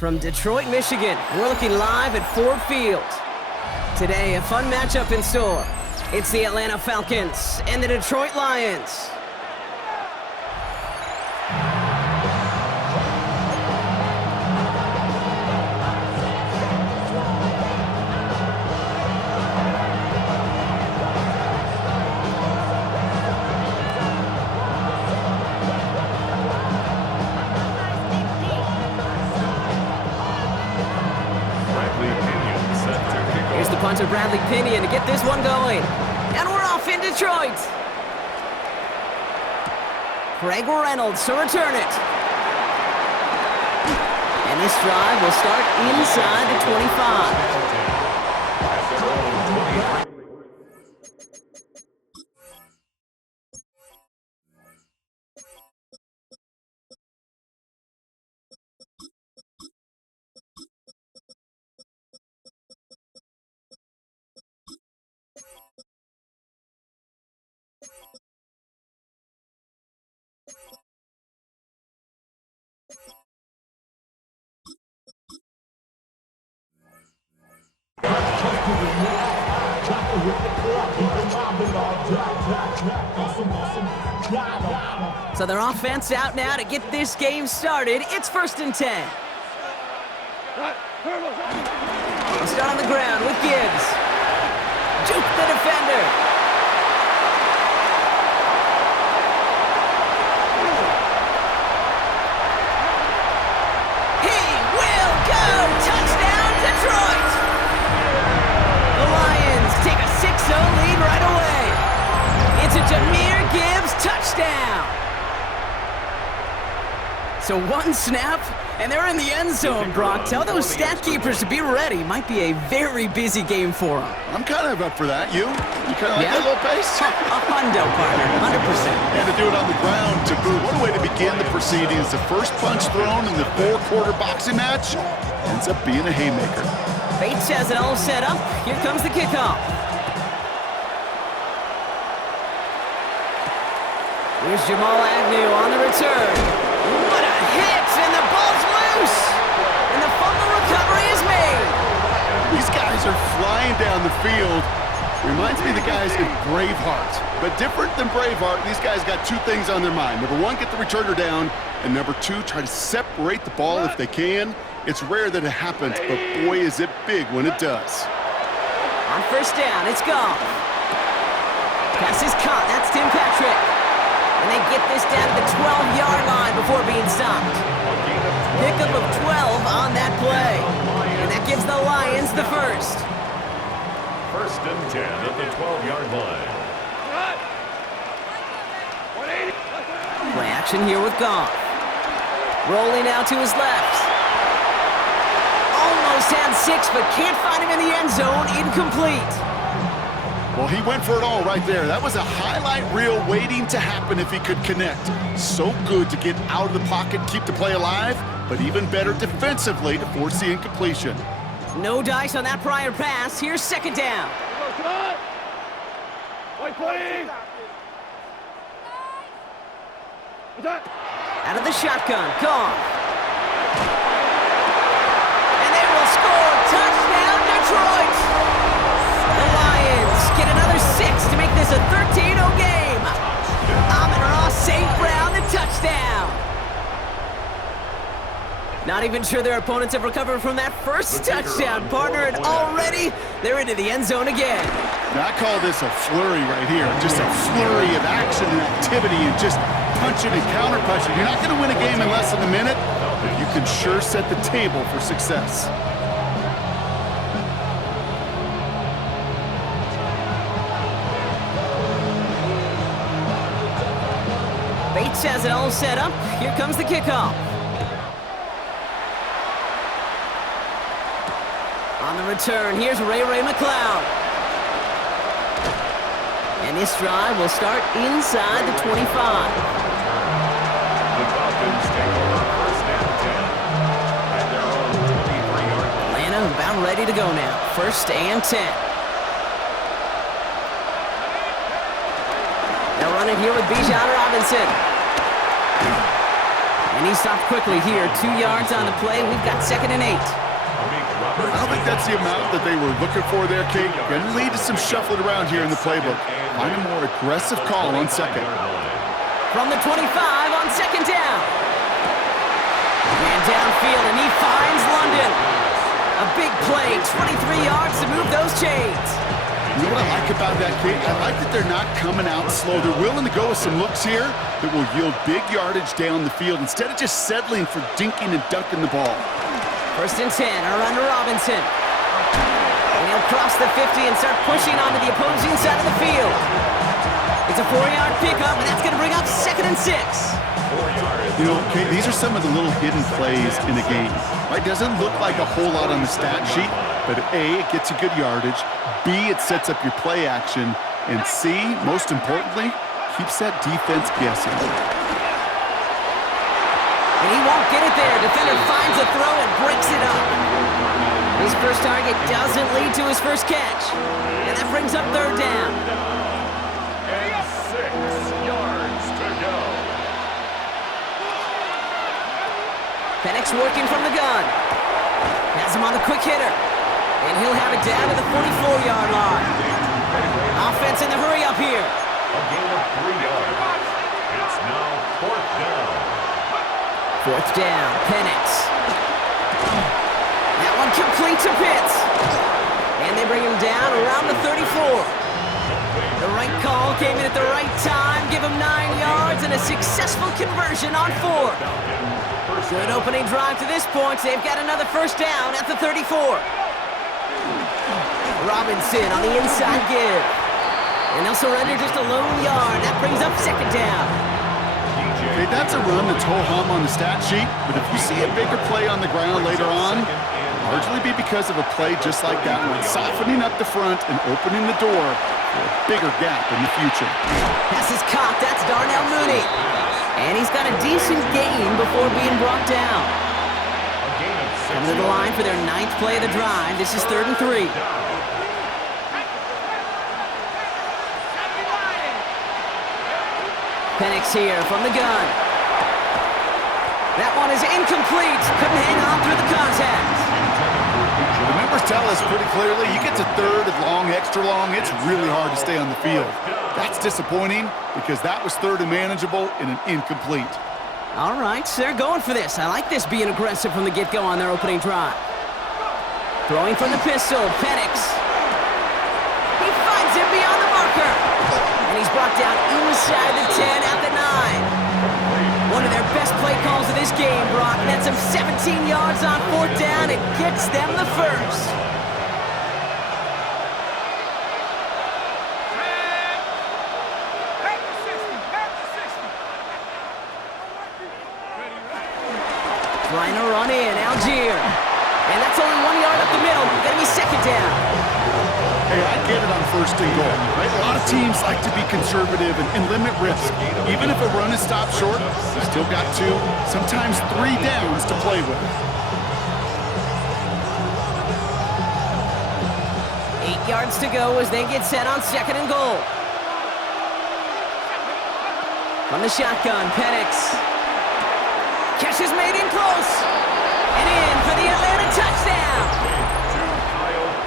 From Detroit, Michigan, we're looking live at Ford Field. Today, a fun matchup in store. It's the Atlanta Falcons and the Detroit Lions. Here's the punter, Bradley Pinion, to get this one going. And we're off in Detroit. Craig Reynolds to return it. And this drive will start inside the 25. So their offense out now to get this game started. It's 1st and 10. We'll start on the ground with Gibbs. Juke the defender. He will go! Touchdown, Detroit! The Lions take a 6-0 lead right away. It's a Jahmyr Gibbs touchdown. So one snap, and they're in the end zone, Brock. Tell those stat keepers to be ready. Might be a very busy game for them. I'm kind of up for that. You kind of like that little pace? A hundo, partner, 100%. And to do it on the ground, to boot. What a way to begin the proceedings. The first punch thrown in the 4-quarter boxing match ends up being a haymaker. Bates has it all set up. Here comes the kickoff. Here's Jamal Agnew on the return. What a hit, and the ball's loose. And the fumble recovery is made. These guys are flying down the field. Reminds me of the guys in Braveheart. But different than Braveheart, these guys got two things on their mind. Number one, get the returner down. And number two, try to separate the ball if they can. It's rare that it happens, but boy, is it big when it does. On 1st down, it's gone. Pass is caught. That's Tim Patrick. And they get this down to the 12-yard line before being stopped. Pickup of 12 on that play. And that gives the Lions the first. 1st and 10 at the 12-yard line. Play action here with Goff. Rolling out to his left. Almost had 6, but can't find him in the end zone. Incomplete. Well, he went for it all right there. That was a highlight reel waiting to happen if he could connect. So good to get out of the pocket, keep the play alive, but even better defensively to force the incompletion. No dice on that prior pass. Here's 2nd down. Out of the shotgun, Goff. And they will score. Touchdown, Detroit! The Lions get another 6 to make this a 13-0 game. Amon-Ra St. Brown, the touchdown. Not even sure their opponents have recovered from that first touchdown, partner, and already they're into the end zone again. Now, I call this a flurry right here. Just a flurry of action and activity and just punching and counter-punching. You're not going to win a game in less than a minute, but you can sure set the table for success. Bates has it all set up. Here comes the kickoff. On the return, here's Ray McCloud. And this drive will start inside the 25. The Falcons take over 1st and 10 at their own 23-yard line. Atlanta about ready to go now. 1st and 10. They'll run it here with Bijan Robinson. And he stopped quickly here. 2 yards on the play. We've got 2nd and 8. I don't think that's the amount that they were looking for there, Kate. Going to lead to some shuffling around here in the playbook. Find a more aggressive call on 2nd. From the 25 on 2nd down. Man downfield, and he finds London. A big play, 23 yards to move those chains. You know what I like about that, Kate? I like that they're not coming out slow. They're willing to go with some looks here that will yield big yardage down the field instead of just settling for dinking and ducking the ball. 1st and 10, around to Robinson. And he'll cross the 50 and start pushing onto the opposing side of the field. It's a 4-yard pickup, and that's going to bring up 2nd and 6. You know, Kate, these are some of the little hidden plays in a game. Right? Doesn't look like a whole lot on the stat sheet, but A, it gets you good yardage. B, it sets up your play action. And C, most importantly, keeps that defense guessing. And he won't get it there. Defender finds a throw and breaks it up. His first target doesn't lead to his first catch. And that brings up 3rd down. And 6 yards to go. Penix working from the gun. Has him on the quick hitter. And he'll have it down to the 44-yard line. Offense in the hurry up here. A gain of 3 yards. It's now 4th down. 4th down, Penix. That one complete to Pitts. And they bring him down around the 34. The right call came in at the right time. Give him 9 yards and a successful conversion on 4th. Good opening drive to this point. They've got another 1st down at the 34. Robinson on the inside give. And they'll surrender just a lone yard. That brings up 2nd down. Okay, that's a run that's ho-hum on the stat sheet, but if you see a bigger play on the ground later on, largely be because of a play just like that one, softening up the front and opening the door for a bigger gap in the future. Pass is caught. That's Darnell Mooney. And he's got a decent gain before being brought down. Coming to the line for their 9th play of the drive. This is 3rd and 3. Penix here from the gun. That one is incomplete. Couldn't hang on through the contact. The numbers tell us pretty clearly, you get to 3rd and long, extra long, it's really hard to stay on the field. That's disappointing because that was 3rd and manageable in an incomplete. All right, so they're going for this. I like this being aggressive from the get-go on their opening drive. Throwing from the pistol, Penix. He finds him beyond the marker. And he's brought down inside the 10 at the 9. One of their best play calls of this game, Brock. Nets him 17 yards on 4th down and gets them the 1st. Trying to run in, Algier. And that's only 1 yard up the middle. Gonna be 2nd down. Hey, I get it on 1st and goal, right? A lot of teams like to be conservative and limit risk. Even if a run is stopped short, you still got 2, sometimes 3 downs to play with. 8 yards to go as they get set on 2nd and goal. From the shotgun, Penix. Catch is made in close. And in for the Atlanta touchdown.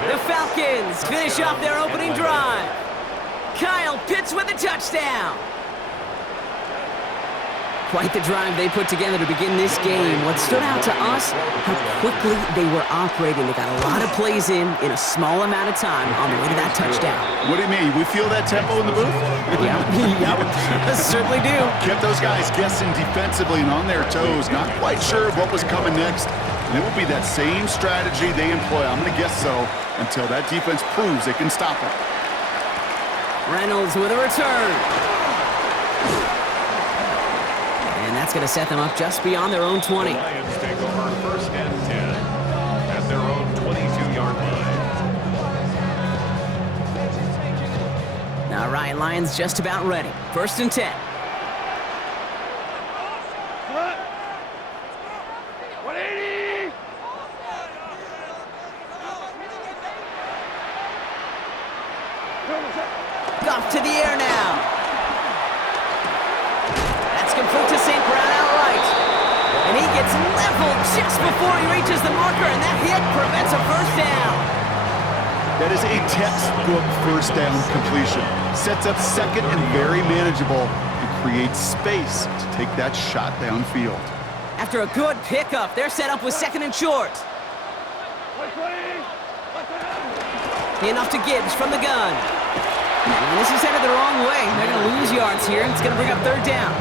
The Falcons finish off their opening drive. Kyle Pitts with a touchdown. Quite the drive they put together to begin this game. What stood out to us, how quickly they were operating. They got a lot of plays in a small amount of time on the way to that touchdown. What do you mean? We feel that tempo in the booth? Yep, certainly do. Kept those guys guessing defensively and on their toes, not quite sure of what was coming next. And it will be that same strategy they employ, I'm going to guess so, until that defense proves they can stop it. Reynolds with a return. And that's going to set them up just beyond their own 20. The Lions take over 1st and 10 at their own 22-yard line. All right, Lions just about ready. 1st and 10. Off to the air now. That's complete to St. Brown outright. gets leveled just before he reaches the marker, and that hit prevents a first down. That is a textbook first down completion. Sets up second and very manageable and creates space to take that shot downfield. After a good pickup, they're set up with second and short. Enough to Gibbs from the gun. And this is headed the wrong way. They're going to lose yards here, and it's going to bring up third down.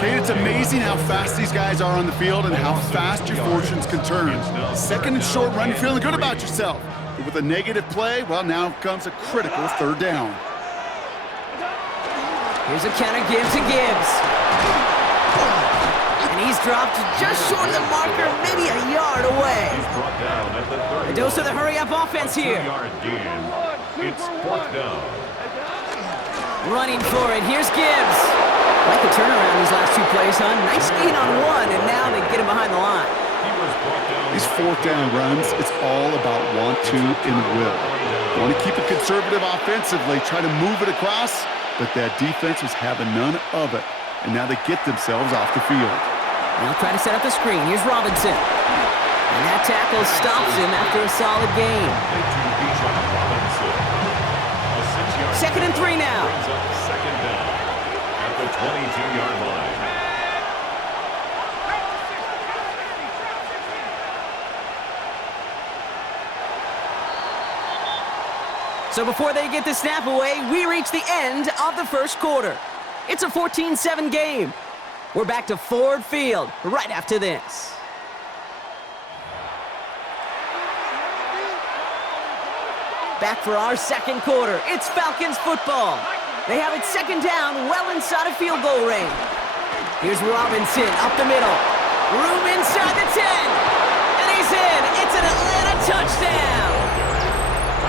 Kate, it's amazing how fast these guys are on the field and how fast your fortunes can turn. Second and short run, you're feeling good about yourself. But with a negative play, well, now comes a critical third down. Here's a counter give to Gibbs. And he's dropped just short of the marker, maybe a yard away. A dose of the hurry-up offense here. It's fourth down. Running for it, here's Gibbs. Like the turnaround these last two plays, huh? Nice gain on one, and now they get him behind the line. These fourth down runs, it's all about want to and will. Want to keep it conservative offensively, try to move it across, but that defense was having none of it. And now they get themselves off the field. Now try to set up the screen. Here's Robinson. And that tackle stops him after a solid gain. Second and 3 now. Second down at the 22-yard line. So before they get the snap away, we reach the end of the first quarter. It's a 14-7 game. We're back to Ford Field right after this. Back for our second quarter. It's Falcons football. They have it second down, well inside of field goal range. Here's Robinson up the middle. Room inside the 10. And he's in. It's an Atlanta touchdown.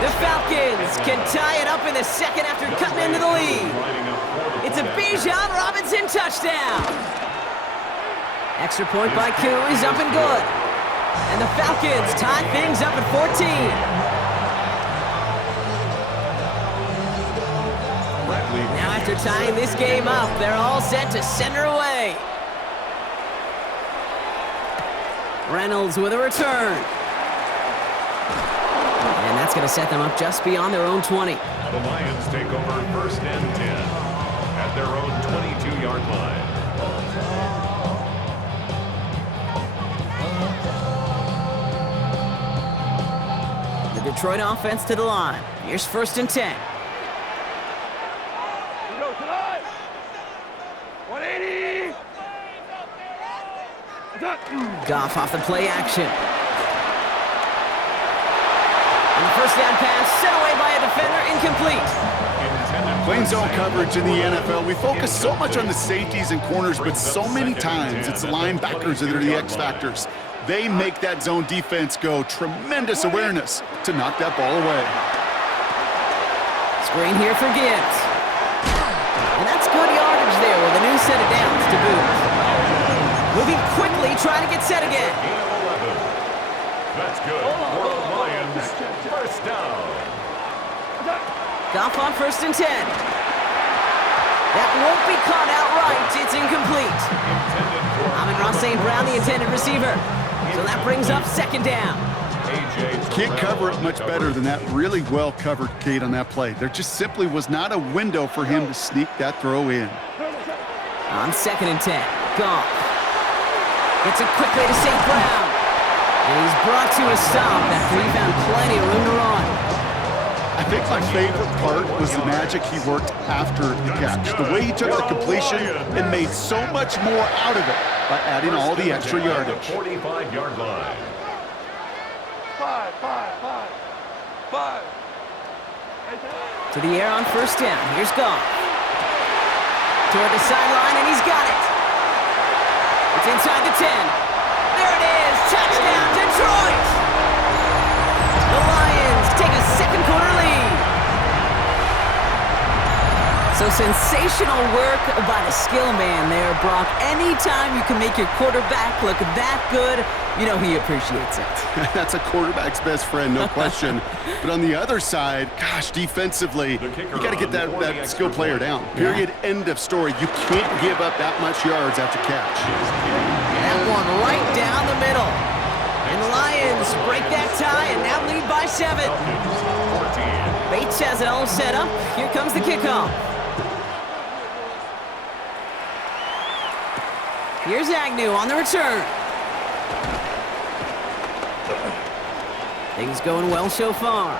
The Falcons can tie it up in the second after cutting into the lead. It's a Bijan Robinson touchdown. Extra point by Koo is up and good. And the Falcons tie things up at 14. Now after tying this game up, they're all set to send her away. Reynolds with a return. And that's going to set them up just beyond their own 20. The Lions take over first and 10 at their own 22-yard line. The Detroit offense to the line. Here's first and 10. Goff off the play action. And the first down pass sent away by a defender, incomplete. Playing zone coverage in the NFL, we focus so much on the safeties and corners, but so many times it's the linebackers that are the X factors. They make that zone defense go. Tremendous awareness to knock that ball away. Screen here for Gibbs. And that's good yardage there with a new set of downs to boot. Moving quickly, trying to get set again. That's good for the Lions. First down. Goff on first and 10. That won't be caught outright. It's incomplete. Amon-Ra St. Brown, the intended receiver. So that brings up second down. Can't cover it much better than that really well covered Kate on that play. There just simply was not a window for him to sneak that throw in. On second and 10, Goff gets it quickly to St. Brown. And he's brought to a stop after he found plenty of room to run. I think my favorite part was the magic he worked after the catch. The way he took the completion and made so much more out of it by adding all the extra yardage. 45-yard line. Five. To the air on first down. Here's Goff. Toward the sideline, and he's got it. It's inside the 10. There it is. Touchdown, Detroit. The Lions take a second quarter lead. So sensational work by the skill man there, Brock. Anytime you can make your quarterback look that good, you know he appreciates it. That's a quarterback's best friend, no question. But on the other side, gosh, defensively, you got to get that skill player down. Period. End of story. You can't give up that much yards after catch. That one right down the middle. And the Lions break that tie and now lead by 7. Bates has it all set up. Here comes the kickoff. Here's Agnew on the return. Things going well so far.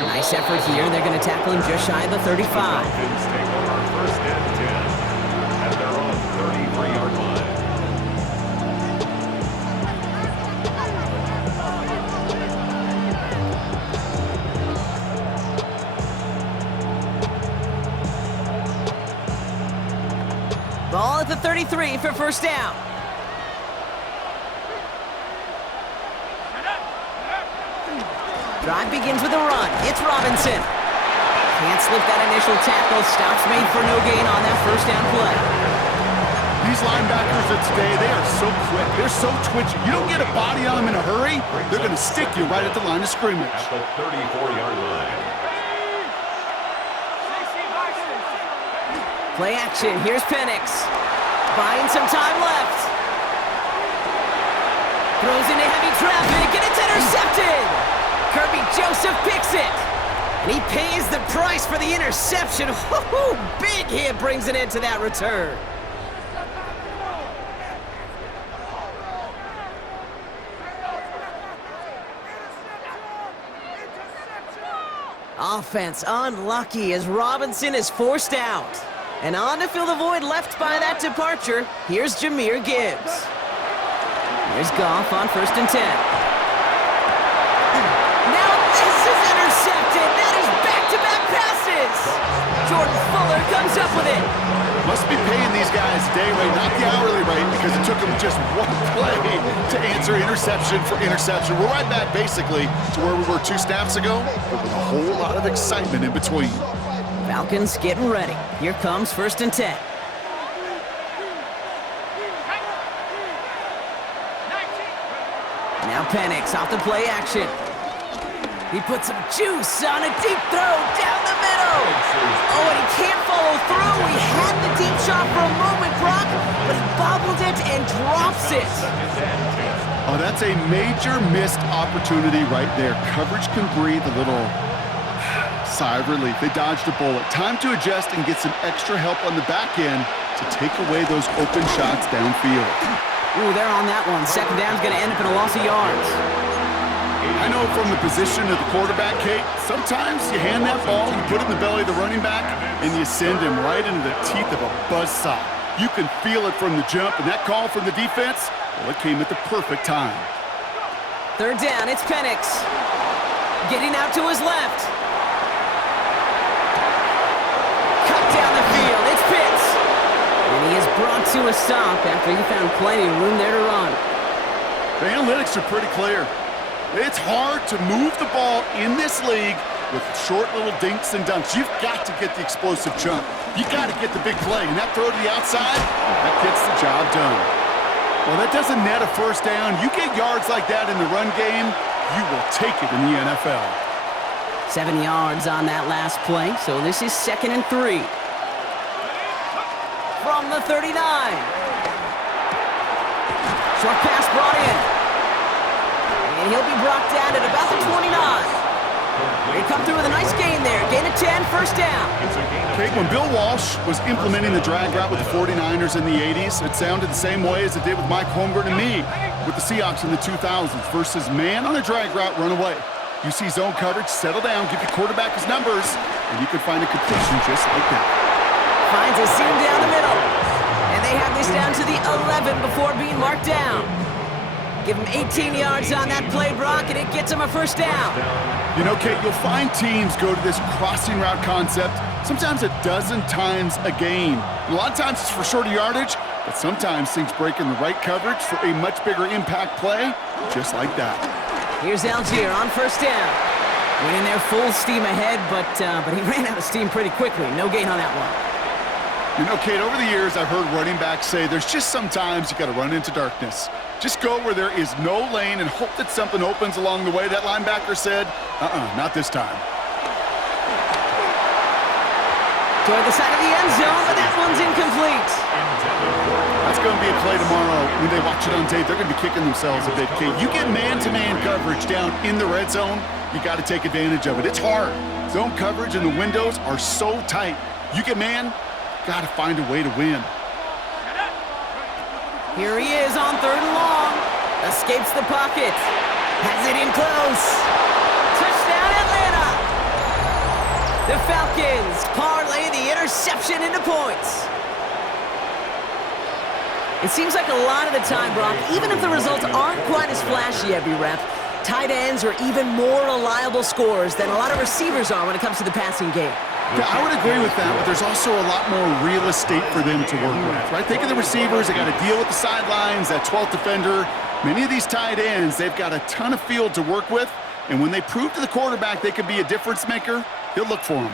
Nice effort here. They're going to tackle him just shy of the 35. Falcons take over 1st and 10 at their own 33-yard line. Ball at the 33 for 1st down. Drive begins with a run. It's Robinson. Can't slip that initial tackle. Stops made for no gain on that 1st down play. These linebackers of today, they are so quick. They're so twitchy. You don't get a body on them in a hurry, they're going to stick you right at the line of scrimmage. At the 34-yard line. Play action. Here's Penix. Buying some time left. Throws into heavy traffic, and it's intercepted. Kirby Joseph picks it. And he pays the price for the interception. Woo-hoo! Big hit brings it into that return. Offense unlucky as Robinson is forced out. And on to fill the void left by that departure, here's Jahmyr Gibbs. Here's Goff on 1st and 10. Now this is intercepted. That is back-to-back passes. Jordan Fuller comes up with it. Must be paying these guys day rate, not the hourly rate, because it took them just one play to answer interception for interception. We're right back, basically, to where we were 2 snaps ago, but with a whole lot of excitement in between. Falcons getting ready. Here comes 1st and 10. Now Penix off the play action. He puts some juice on a deep throw down the middle. Oh, and he can't follow through. He had the deep shot for a moment, Brock, but he bobbled it and drops it. Oh, that's a major missed opportunity right there. Coverage can breathe a little sigh of relief. They dodged a bullet. Time to adjust and get some extra help on the back end to take away those open shots downfield. Ooh, they're on that one. 2nd down's going to end up in a loss of yards. I know from the position of the quarterback, Kate, sometimes you hand that ball, you put it in the belly of the running back, and you send him right into the teeth of a buzzsaw. You can feel it from the jump, and that call from the defense, well, it came at the perfect time. 3rd down, it's Penix. Getting out to his left. Cut down the field, it's Pitts. And he is brought to a stop after he found plenty of room there to run. The analytics are pretty clear. It's hard to move the ball in this league with short little dinks and dunks. You've got to get the explosive chunk. You got to get the big play. And that throw to the outside, that gets the job done. Well, that doesn't net a 1st down. You get yards like that in the run game, you will take it in the NFL. 7 yards on that last play, so this is 2nd and 3. From the 39. Short pass brought in. And he'll be brought down at about the 29. They come through with a nice gain there. Gain of 10, 1st down. Okay, when Bill Walsh was implementing the drag route with the 49ers in the 80s, it sounded the same way as it did with Mike Holmgren and me with the Seahawks in the 2000s versus man on a drag route, run away. You see zone coverage, settle down, give your quarterback his numbers, and you can find a completion just like that. Finds a seam down the middle. And they have this down to the 11 before being marked down. Give him 18 yards on that play, Brock, and it gets him a 1st down. You know, Kate, you'll find teams go to this crossing route concept sometimes a dozen times a game. A lot of times it's for shorter yardage, but sometimes things break in the right coverage for a much bigger impact play, just like that. Here's Algier on 1st down. Went in there full steam ahead, but he ran out of steam pretty quickly. No gain on that one. You know, Kate, over the years, I've heard running backs say there's just sometimes you got to run into darkness. Just go where there is no lane and hope that something opens along the way. That linebacker said, not this time. Toward the side of the end zone, but that one's incomplete. That's going to be a play tomorrow. When they watch it on tape, they're going to be kicking themselves a bit, Kate. You get man-to-man coverage down in the red zone, you got to take advantage of it. It's hard. Zone coverage and the windows are so tight. You get man, got to find a way to win. Here he is on 3rd and long. Escapes the pocket. Has it in close. Touchdown, Atlanta! The Falcons parlay the interception into points. It seems like a lot of the time, Brock, even if the results aren't quite as flashy every rep, tight ends are even more reliable scorers than a lot of receivers are when it comes to the passing game. Yeah, I would agree with that, but there's also a lot more real estate for them to work with, right? Think of the receivers. They got to deal with the sidelines, that 12th defender. Many of these tight ends, they've got a ton of field to work with, and when they prove to the quarterback they could be a difference maker, he'll look for them.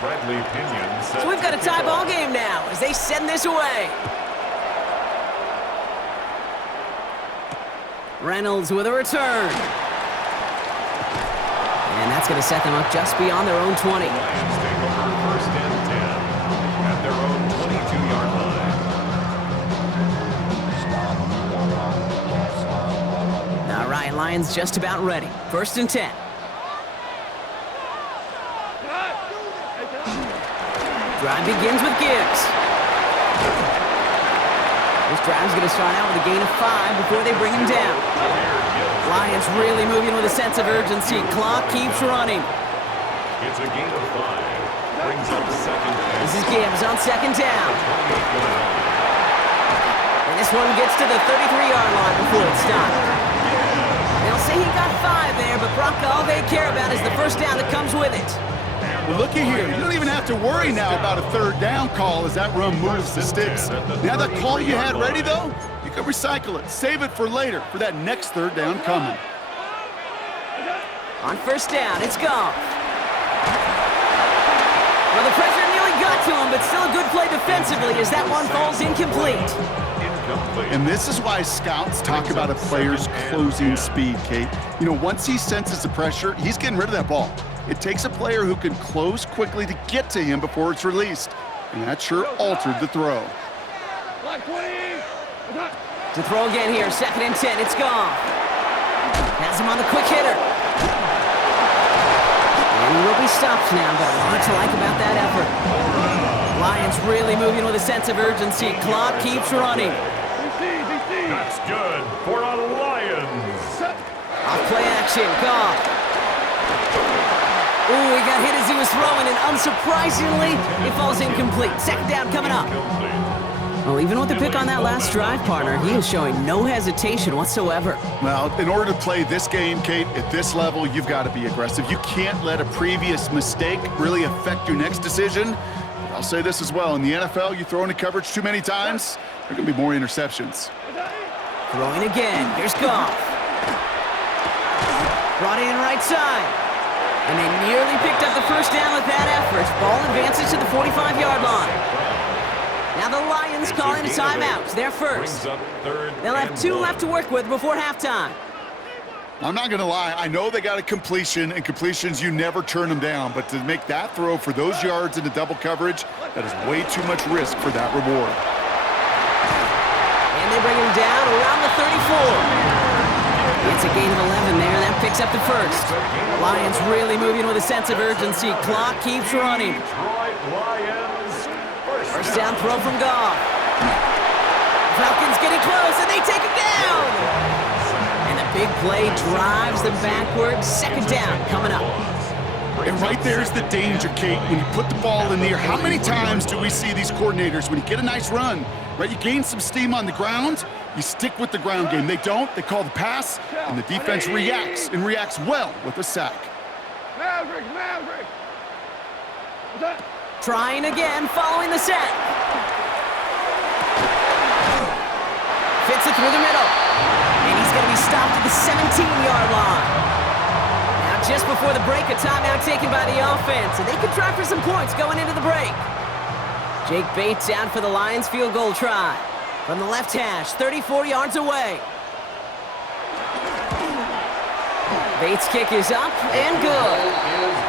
Bradley Pinion. So we've got a tie ball game now as they send this away. Reynolds with a return. And that's going to set them up just beyond their own 20. Lions take over 1st and 10 at their own 22-yard line. All right, Lions just about ready. 1st and 10. Drive begins with Gibbs. This drive's going to start out with a gain of 5 before they bring him down. Lions really moving with a sense of urgency. Clock keeps running. It's a gain of 5. Brings up 2nd down. This is Gibbs on 2nd down. And this one gets to the 33-yard line before it's stopped. They'll say he got 5 there, but Brock, all they care about is the 1st down that comes with it. Well, looky here. You don't even have to worry now about a 3rd down call as that run moves the sticks. Now that call you had ready, though, you can recycle it. Save it for later, for that next 3rd down coming. On 1st down, it's gone. Well, the pressure nearly got to him, but still a good play defensively as that one falls incomplete. And this is why scouts talk about a player's closing speed, Kate. You know, once he senses the pressure, he's getting rid of that ball. It takes a player who can close quickly to get to him before it's released. And that sure altered the throw. To throw again here, 2nd and 10, it's gone. Has him on the quick hitter. And he will be stopped now, but a lot to like about that effort. Lions really moving with a sense of urgency. Clock keeps running. That's good for a Lions. Off play action, Goff. Ooh, he got hit as he was throwing, and unsurprisingly, it falls incomplete. 2nd down coming up. Well, even with the pick on that last drive, partner, he is showing no hesitation whatsoever. Well, in order to play this game, Kate, at this level, you've got to be aggressive. You can't let a previous mistake really affect your next decision. But I'll say this as well. In the NFL, you throw into coverage too many times, there are going to be more interceptions. Throwing again. Here's Goff. Brought in right side. And they nearly picked up the 1st down with that effort. Ball advances to the 45-yard line. Now the Lions calling a timeout. They're first. They'll have 2 left to work with before halftime. I'm not going to lie. I know they got a completion, and completions, you never turn them down. But to make that throw for those yards into double coverage, that is way too much risk for that reward. And they bring him down around the 34. It's a gain of 11 there. That picks up the 1st. Lions really moving with a sense of urgency. Clock keeps running. 1st down throw from Goff. Falcons getting close, and they take him down. And the big play drives them backwards. 2nd down coming up. And right there's the danger, Kate. When you put the ball in the air, how many times do we see these coordinators, when you get a nice run, right, you gain some steam on the ground, you stick with the ground game. They don't. They call the pass, and the defense reacts, and reacts well with a sack. Trying again, following the sack. Fits it through the middle. And he's going to be stopped at the 17-yard line. Now, just before the break, a timeout taken by the offense, and they could try for some points going into the break. Jake Bates out for the Lions field goal try. From the left hash, 34 yards away. Bates' kick is up and good.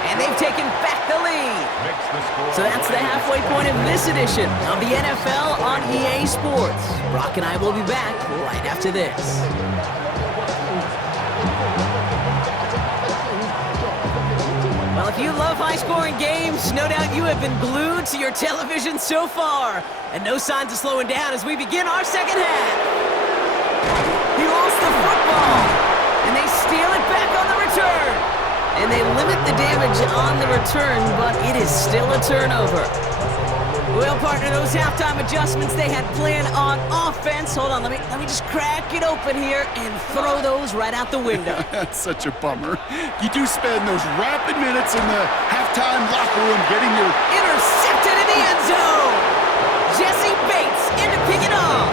And they've taken back the lead. Makes the score. So that's the halfway point of this edition of the NFL on EA Sports. Brock and I will be back right after this. Well, if you love high-scoring games, no doubt you have been glued to your television so far. And no signs of slowing down as we begin our second half. He lost the football, and they steal it back on the return. And they limit the damage on the return, but it is still a turnover. Well, partner, those halftime adjustments they had planned on offense. Hold on, let me just crack it open here and throw those right out the window. That's such a bummer. You do spend those rapid minutes in the halftime locker room getting your... Intercepted in the end zone. Jesse Bates in to pick it off.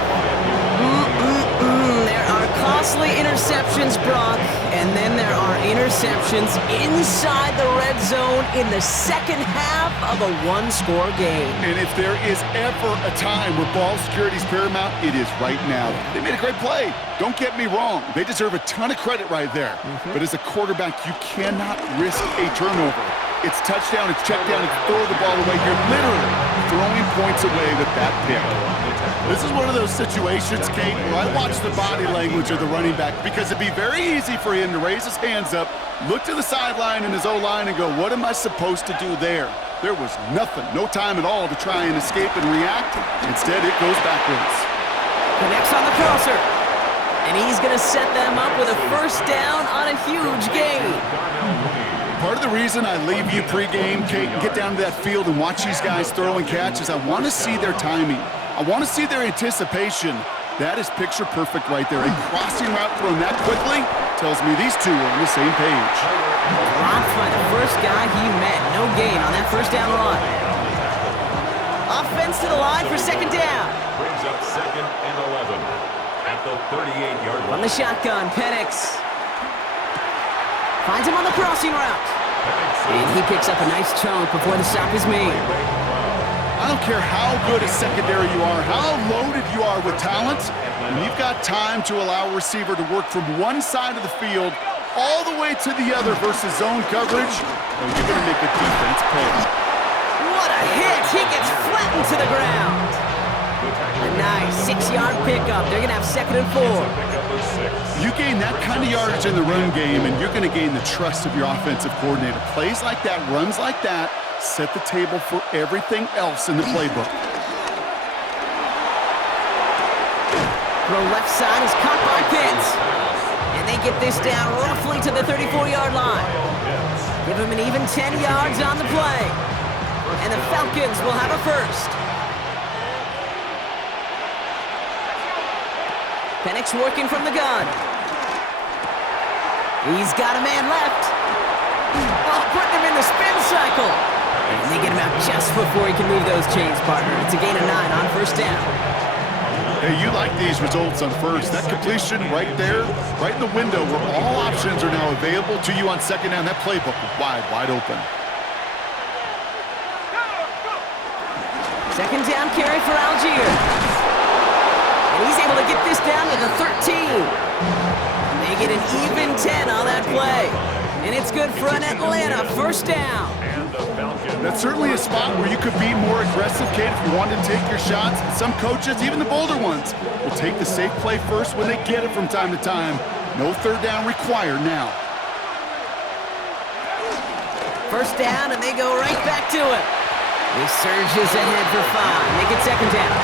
There are costly interceptions, Brock, and then there are interceptions inside the red zone in the second half of a one-score game. And if there is ever a time where ball security is paramount, it is right now. They made a great play. Don't get me wrong. They deserve a ton of credit right there. But as a quarterback, you cannot risk a turnover. It's touchdown, it's check down, it's throw the ball away. You're literally throwing points away with that pick. This is one of those situations, Kate, where I watch the body language of the running back because it'd be very easy for him to raise his hands up, look to the sideline in his O-line and go, what am I supposed to do there? There was nothing, no time at all to try and escape and react. Instead, it goes backwards. Connects on the crosser. And he's going to set them up with a first down on a huge gain. Part of the reason I leave you pregame, Kate, and get down to that field and watch these guys throw and catch is I want to see their timing. I want to see their anticipation. That is picture perfect right there. A crossing route thrown that quickly tells me these two are on the same page. Blocked by the first guy he met. No gain on that first down run. Offense to the line for second down. Brings up 2nd and 11 at the 38-yard line. From the shotgun, Penix. Finds him on the crossing route. And he picks up a nice chunk before the stop is made. I don't care how good a secondary you are, how loaded you are with talent, when you've got time to allow a receiver to work from one side of the field all the way to the other versus zone coverage, well, you're going to make a defense pay. What a hit! He gets flattened to the ground. A nice 6-yard pickup. They're going to have 2nd and 4. You gain that kind of yardage in the run game, and you're going to gain the trust of your offensive coordinator. Plays like that, runs like that, set the table for everything else in the playbook. Throw left side is caught by Pitts. And they get this down roughly to the 34-yard line. Give him an even 10 yards on the play. And the Falcons will have a first. Penix working from the gun. He's got a man left. Oh, putting him in the spin cycle. And they get him out just before he can move those chains, partner. It's a gain of 9 on first down. Hey, you like these results on first. That completion right there, right in the window where all options are now available to you on second down. That playbook is wide open. Second down carry for Algier. And he's able to get this down to the 13. Make it an even 10 on that play. And it's good for an Atlanta first down. That's certainly a spot where you could be more aggressive, Kate, if you wanted to take your shots. Some coaches, even the bolder ones, will take the safe play first when they get it from time to time. No third down required now. First down, and they go right back to it. He surges ahead for 5. Make it second down.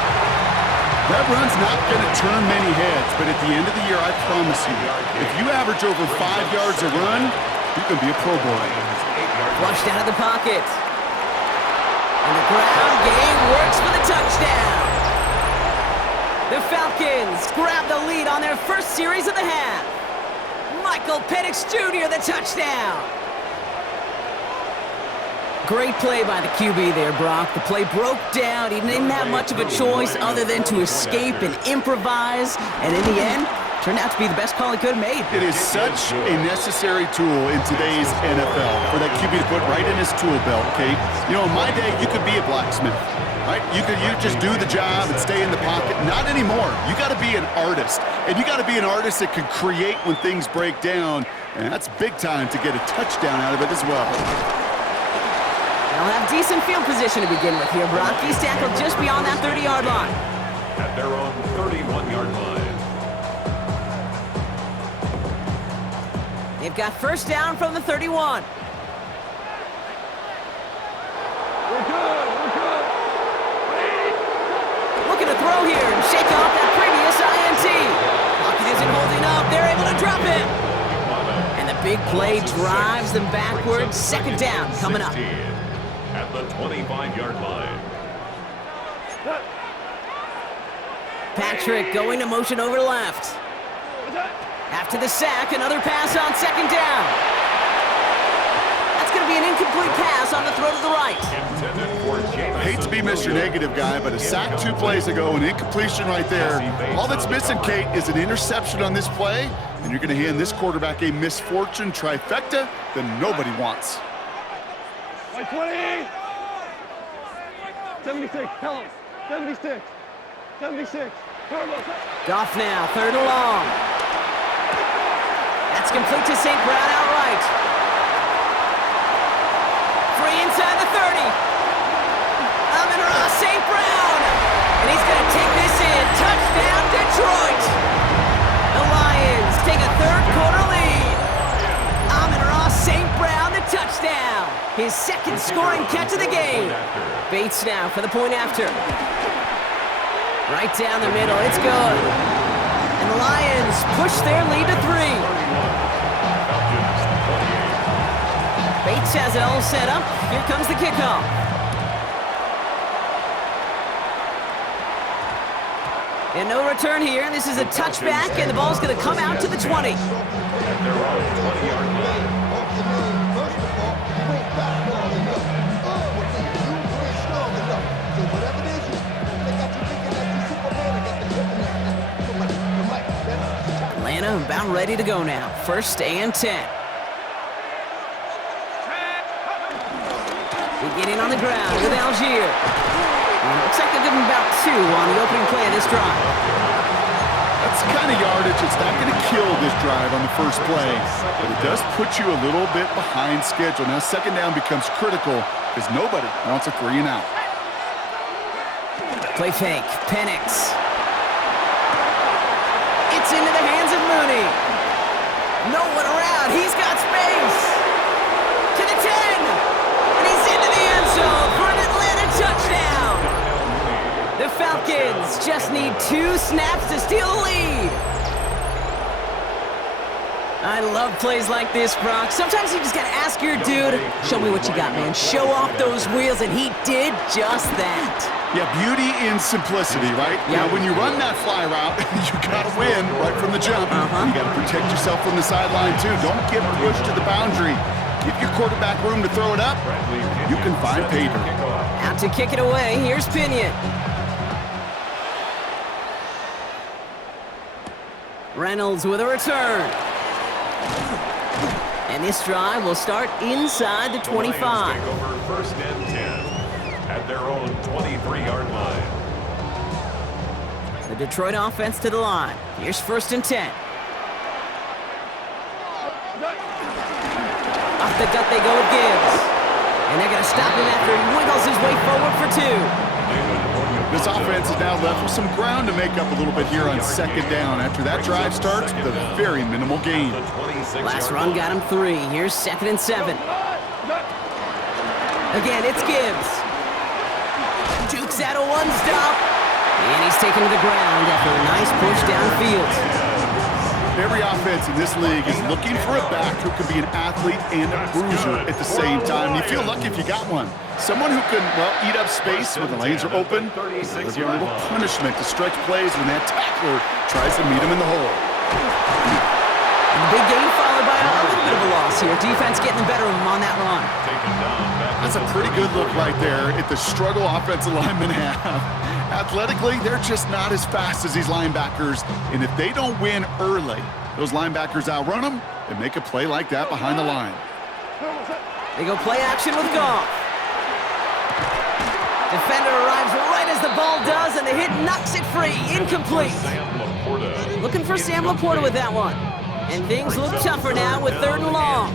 That run's not going to turn many heads, but at the end of the year, I promise you, if you average over 5 yards a run, you can be a Pro Bowler. Flushed out of the pocket. And the ground game works for the touchdown. The Falcons grab the lead on their first series of the half. Michael Penix Jr., the touchdown. Great play by the QB there, Brock. The play broke down. He didn't have much of a choice other than to escape and improvise. And in the end, turned out to be the best call he could have made. It is such a necessary tool in today's NFL for that QB to put right in his tool belt, Kate. You know, in my day, you could be a blacksmith, right? You just do the job and stay in the pocket. Not anymore. You got to be an artist. And you got to be an artist that can create when things break down. And that's big time to get a touchdown out of it as well. They'll have decent field position to begin with here, Brock. He's tackled just beyond that 30-yard line. At their own 31-yard line. They've got first down from the 31. We're good. Looking to throw here and shake off that previous INT. Pocket isn't holding up. They're able to drop him. And the big play drives them backwards. Second down coming up. At the 25-yard line. Patrick going to motion over left. After the sack, another pass on second down. That's going to be an incomplete pass on the throw to the right. I hate to be Mr. Negative guy, but a sack 2 plays ago, an incompletion right there. All that's missing, Kate, is an interception on this play, and you're going to hand this quarterback a misfortune trifecta that nobody wants. 20. 76. Tell him. 76. 76. Goff now, third and long. That's complete to St. Brown outright. Free inside the 30. Amon-Ra St. Brown. And he's going to take this in. Touchdown, Detroit. The Lions take a third-quarter lead. Amon-Ra St. Brown, the touchdown. His second scoring catch of the game. Bates now for the point after. Right down the middle, it's good. And the Lions push their lead to 3. Bates has it all set up. Here comes the kickoff. And no return here. This is a touchback, and the ball's going to come out to the 20. Atlanta about ready to go now. First and 10. Beginning on the ground with Algier. And looks like they'll give him about 2 on the opening play of this drive. That's the kind of yardage that's not going to kill this drive on the first play, but it does put you a little bit behind schedule. Now second down becomes critical because nobody wants a 3 and out. Play fake. Penix. It's into the hands of Mooney. No one around. He's got space. To the 10. And he's into the end zone for an Atlanta touchdown. The Falcons just need 2 snaps to steal the lead. I love plays like this, Brock. Sometimes you just got to ask your dude, show me what you got, man. Show off those wheels, and he did just that. Yeah, beauty in simplicity, right? Yeah. Now, when you run that fly route, you got to win right from the jump. You got to protect yourself from the sideline, too. Don't get pushed to the boundary. Give your quarterback room to throw it up. You can find pay dirt. Out to kick it away. Here's Pinion. Reynolds with a return. And this drive will start inside the 25. Take over first and 10 at their own 23-yard line. The Detroit offense to the line. Here's first and 10. Off the gut they go with Gibbs. And they're going to stop him after he wiggles his way forward for 2. This offense is now left with some ground to make up a little bit here on second down. After that drive starts with a very minimal gain. Last run got him 3. Here's second and 7. Again, it's Gibbs. Dukes out a 1-stop. And he's taken to the ground after a nice push downfield. Every offense in this league is looking for a back who can be an athlete and a bruiser at the same time. You feel lucky if you got one. Someone who can, well, eat up space when the lanes are open. Give you a little punishment to stretch plays when that tackler tries to meet him in the hole. Big gain followed by a little bit of a loss here. Defense getting the better of him on that run. That's a pretty good look right there at the struggle offensive linemen have. Athletically, they're just not as fast as these linebackers. And if they don't win early, those linebackers outrun them and make a play like that behind the line. They go play action with Goff. Defender arrives right as the ball does, and the hit knocks it free. Incomplete. Looking for Sam Laporta with that one. And things look tougher now with third and long.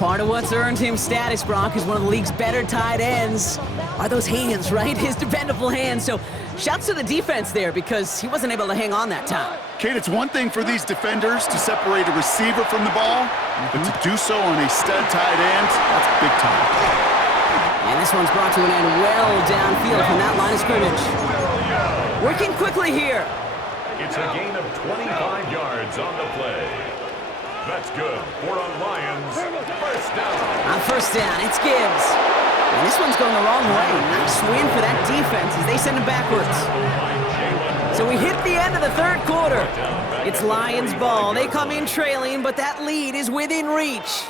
Part of what's earned him status, Brock, is one of the league's better tight ends are those hands, right? His dependable hands. So shouts to the defense there because he wasn't able to hang on that time. Kate, it's one thing for these defenders to separate a receiver from the ball, but to do so on a stud tight end, that's big time. And this one's brought to an end well downfield from that line of scrimmage. Working quickly here. It's a gain of 25 yards on the play. That's good for a Lions first down. On first down, it's Gibbs. And this one's going the wrong way. Nice win for that defense as they send him backwards. So we hit the end of the third quarter. It's Lions ball. They come in trailing, but that lead is within reach.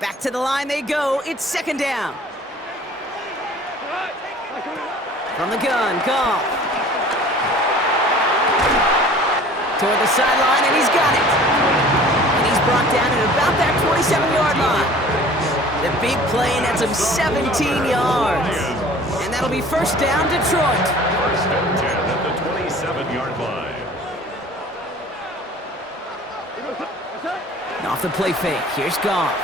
Back to the line they go. It's second down. From the gun, Goff. Toward the sideline, and he's got it. And he's brought down at about that 27-yard line. The big play nets him 17 yards. And that'll be first down, Detroit. First and 10 at the 27-yard line. And off the play fake, here's Goff.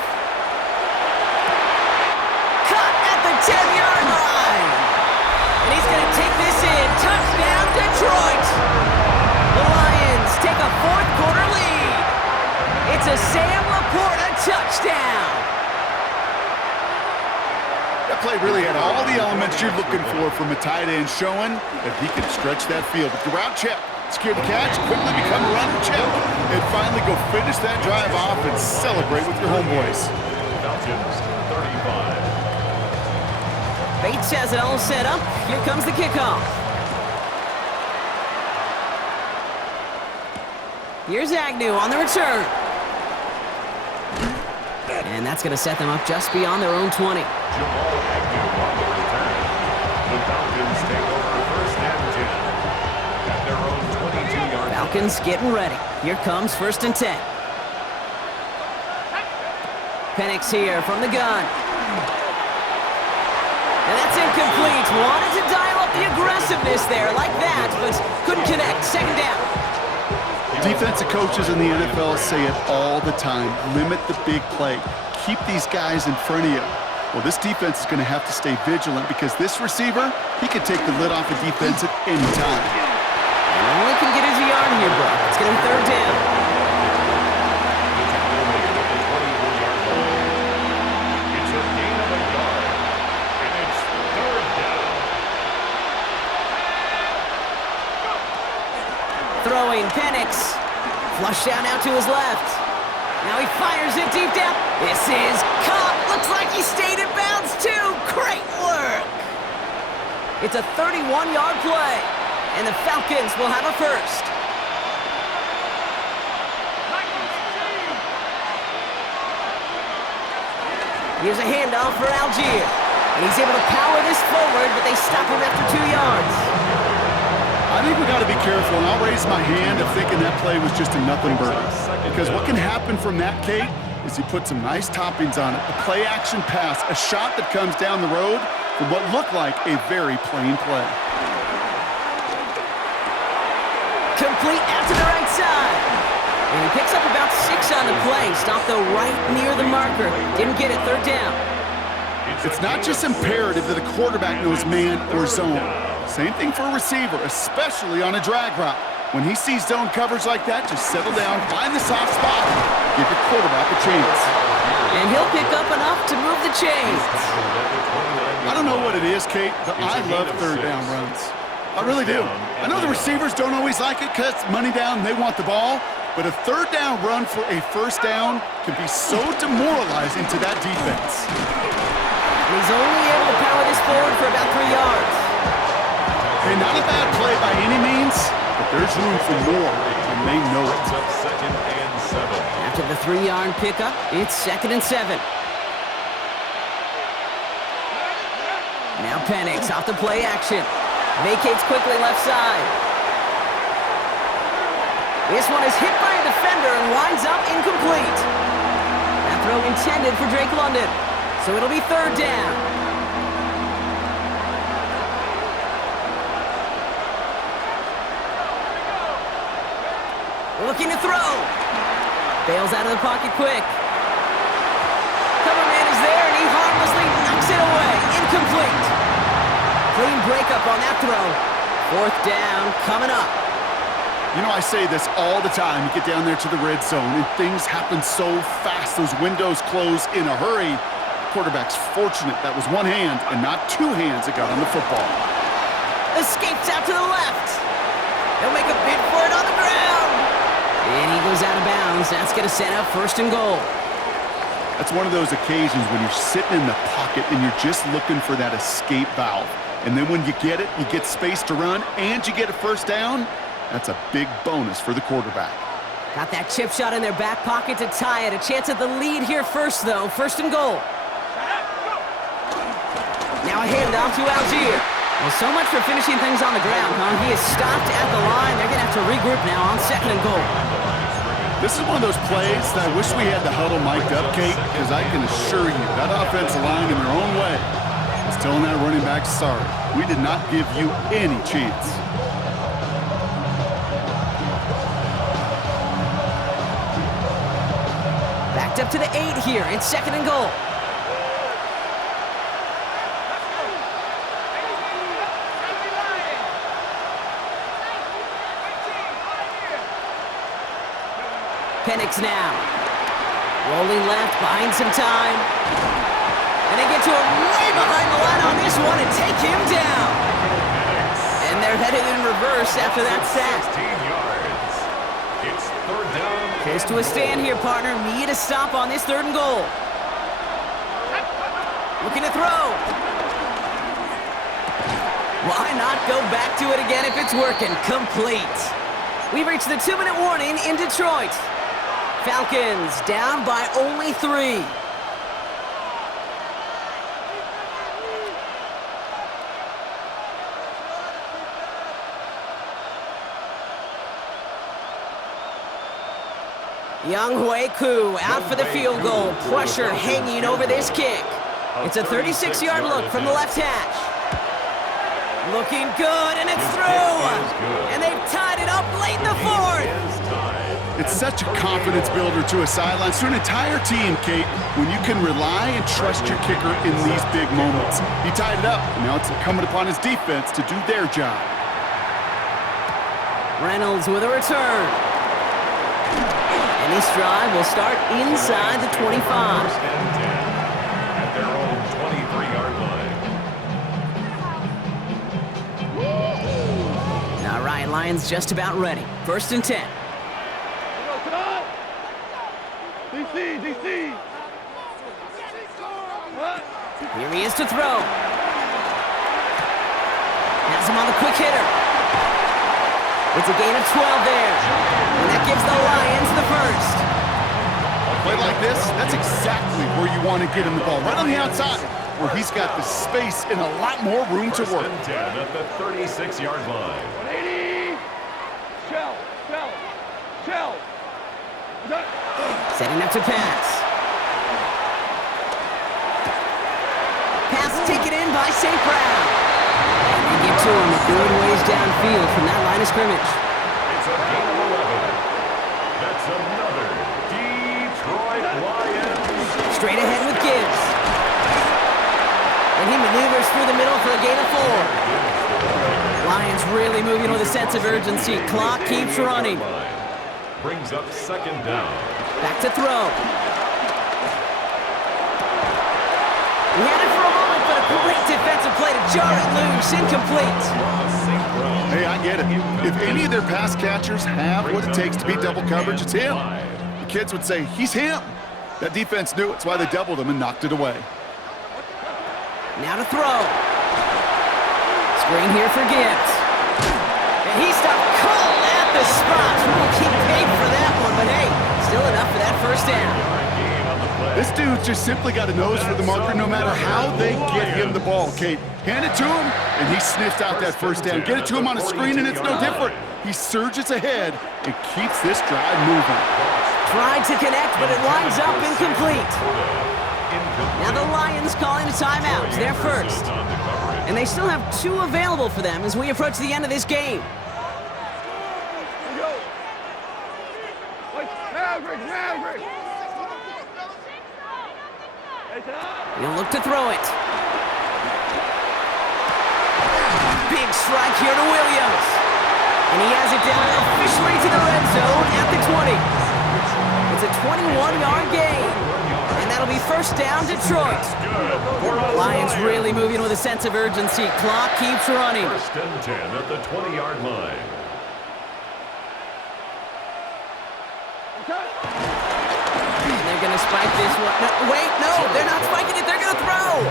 Cut at the 10-yard line. And he's going to take this in. Touchdown, Detroit. The Lions take a fourth quarter lead. It's a Sam Laporta touchdown. That play really had all the elements you're looking for from a tight end, showing that he can stretch that field. With the route check, secure the catch, quickly become a runner check, and finally go finish that drive off and celebrate with your homeboys. Falcons 35. Bates has it all set up. Here comes the kickoff. Here's Agnew on the return. And that's going to set them up just beyond their own 20. Jamal Agnew on the return. The Falcons take over first and 10 at their own 22-yard line. Falcons getting ready. Here comes first and 10. Penix here from the gun. And that's incomplete. Wanted to dial up the aggressiveness there like that, but couldn't connect. Second down. Defensive coaches in the NFL say it all the time. Limit the big play. Keep these guys in front of you. Well, this defense is going to have to stay vigilant because this receiver, he can take the lid off the defense at any time. And only can get his yard here, bro. It's going to be third down. It's a gain of a yard, and it's third down. Throwing Penix. Flush down out to his left. Now he fires it deep down. This is caught. Looks like he stayed in bounds too. Great work. It's a 31-yard play, and the Falcons will have a first. Here's a handoff for Algier. And he's able to power this forward, but they stop him after 2 yards. I think we got to be careful, and I'll raise my hand of thinking that play was just a nothing burger. Because what can happen from that, Kate, is he put some nice toppings on it. A play-action pass, a shot that comes down the road from what looked like a very plain play. Complete out to the right side. And he picks up about 6 on the play. Stopped though right near the marker. Didn't get it, third down. It's not just imperative that a quarterback knows man or zone. Same thing for a receiver, especially on a drag route. When he sees zone coverage like that, just settle down, find the soft spot, give your quarterback a chance. And he'll pick up enough to move the chains. I don't know what it is, Kate, but I love third down runs. I really do. I know the receivers don't always like it because money down, they want the ball, but a third down run for a first down can be so demoralizing to that defense. And he's only able to power this forward for about 3 yards. Hey, not a bad play by any means, but there's room for more, and they know it. Second and 7. After the 3-yard pickup, it's second and 7. Now Penix off the play action. Vacates quickly left side. This one is hit by a defender and winds up incomplete. That throw intended for Drake London. So it'll be third down. Looking to throw. Bails out of the pocket quick. Cover man is there, and he harmlessly knocks it away. Incomplete. Clean breakup on that throw. Fourth down coming up. You know, I say this all the time. You get down there to the red zone, and things happen so fast. Those windows close in a hurry. The quarterback's fortunate that was one hand and not two hands that got on the football. Escapes out to the left. He'll make a bid for it on the ground. And he goes out of bounds. That's going to set up first and goal. That's one of those occasions when you're sitting in the pocket and you're just looking for that escape valve. And then when you get it, you get space to run, and you get a first down. That's a big bonus for the quarterback. Got that chip shot in their back pocket to tie it. A chance at the lead here first, though. First and goal. Now a handoff to Algier. Well, so much for finishing things on the ground, huh? He is stopped at the line. They're going to have to regroup now on second and goal. This is one of those plays that I wish we had the huddle mic'd up, Kate, because I can assure you that offensive line in their own way is telling that running back, sorry, we did not give you any chance. Backed up to the 8 here. It's second and goal. Penix now. Rolling left, buying some time. And they get to him way behind the line on this one and take him down. And they're headed in reverse after that sack. 16 yards. It's third down. Close to a stand here, partner. Need a stop on this third and goal. Looking to throw. Why not go back to it again if it's working? Complete. We've reached the 2-minute warning in Detroit. Falcons down by only 3. Young Hui Koo out for the field goal. Pressure hanging over this kick. It's a 36-yard look from the left hash. Looking good, and it's through. And they've tied it up late in the fourth. It's such a confidence builder to a sideline, to an entire team, Kate, when you can rely and trust your kicker in these big moments. He tied it up, and now it's incumbent upon his defense to do their job. Reynolds with a return. And this drive will start inside the 25. First and 10 at their own 23-yard line. All right, Lions just about ready. First and 10. DC! Here he is to throw. Has him on the quick hitter. It's a gain of 12 there. And that gives the Lions the first. A play like this, that's exactly where you want to get him the ball. Right on the outside, where he's got the space and a lot more room to work. First and 10 at the 36-yard line. 180! Shell! Setting up to pass. Pass taken in by St. Brown. And they get to him a good ways downfield from that line of scrimmage. It's a gain of 11. That's another Detroit Lions. Straight ahead with Gibbs. And he maneuvers through the middle for a gain of 4. Lions really moving with a sense of urgency. Clock keeps running. Brings up second down. Back to throw. He had it for a moment, but a great defensive play to jar it loose. Incomplete. Hey, I get it. If any of their pass catchers have what it takes to beat double coverage, it's him. The kids would say, he's him. That defense knew it's why they doubled him and knocked it away. Now to throw. Screen here for Gibbs. And he stopped cold at the spot. We'll keep paid for that one, but hey, still enough for that first down. This dude's just simply got a nose for the marker no matter how they get him the ball, Kate. Hand it to him, and he sniffs out that first down. Get it to him on a screen, and it's no different. He surges ahead and keeps this drive moving. Tried to connect, but it lines up incomplete. Now the Lions calling a timeout. They're first. And they still have 2 available for them as we approach the end of this game. Maverick, Maverick. He'll look to throw it. Big strike here to Williams. And he has it down officially to the red zone at the 20. It's a 21-yard gain. And that'll be first down, Detroit. Lions really moving with a sense of urgency. Clock keeps running. First and 10 at the 20-yard line. They're going to spike this one. No, wait, no, they're not spiking it. They're going to throw.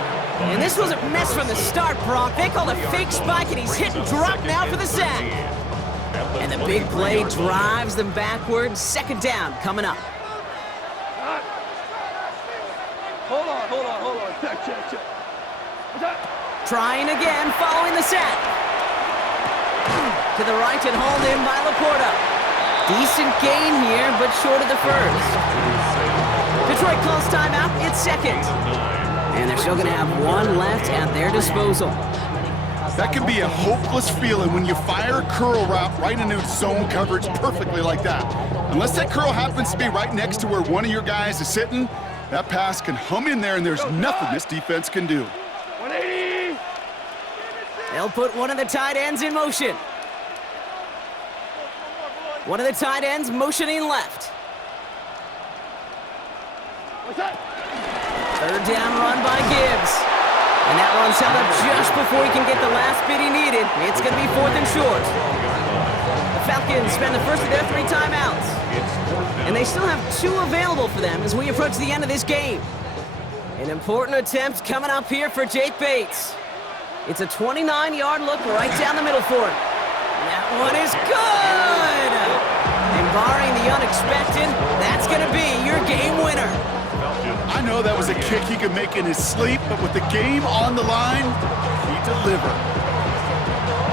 And this was a mess from the start, Brock. They called a fake spike, and he's hit and drop now for the sack. And the big play drives them backwards. Second down coming up. Hold on. Check. Trying again, following the sack. To the right and hauled in by Laporta. Decent gain here, but short of the first. Detroit calls timeout. It's second. And they're still going to have one left at their disposal. That can be a hopeless feeling when you fire a curl route right into zone coverage perfectly like that. Unless that curl happens to be right next to where one of your guys is sitting, that pass can hum in there, and there's nothing this defense can do. 180. They'll put one of the tight ends in motion. One of the tight ends motioning left. What's that? Third down run by Gibbs. And that one's held up just before he can get the last bit he needed. It's going to be fourth and short. The Falcons spend the first of their 3 timeouts. And they still have 2 available for them as we approach the end of this game. An important attempt coming up here for Jake Bates. It's a 29-yard look right down the middle for him. That one is good! And barring the unexpected, that's going to be your game winner. I know that was a kick he could make in his sleep, but with the game on the line, he delivered.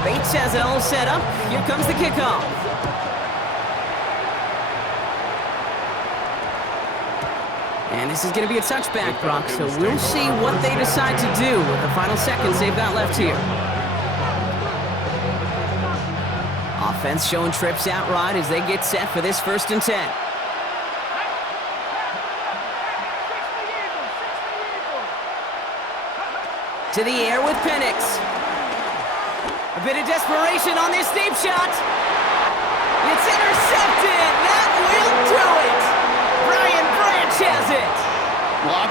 Bates has it all set up. Here comes the kickoff. And this is going to be a touchback, Brock, so we'll see what they decide to do with the final seconds they've got left here. Offense showing trips out right as they get set for this first and 10. To the air with Penix. A bit of desperation on this deep shot. It's intercepted. That will do it. Brian Branch has it. Well,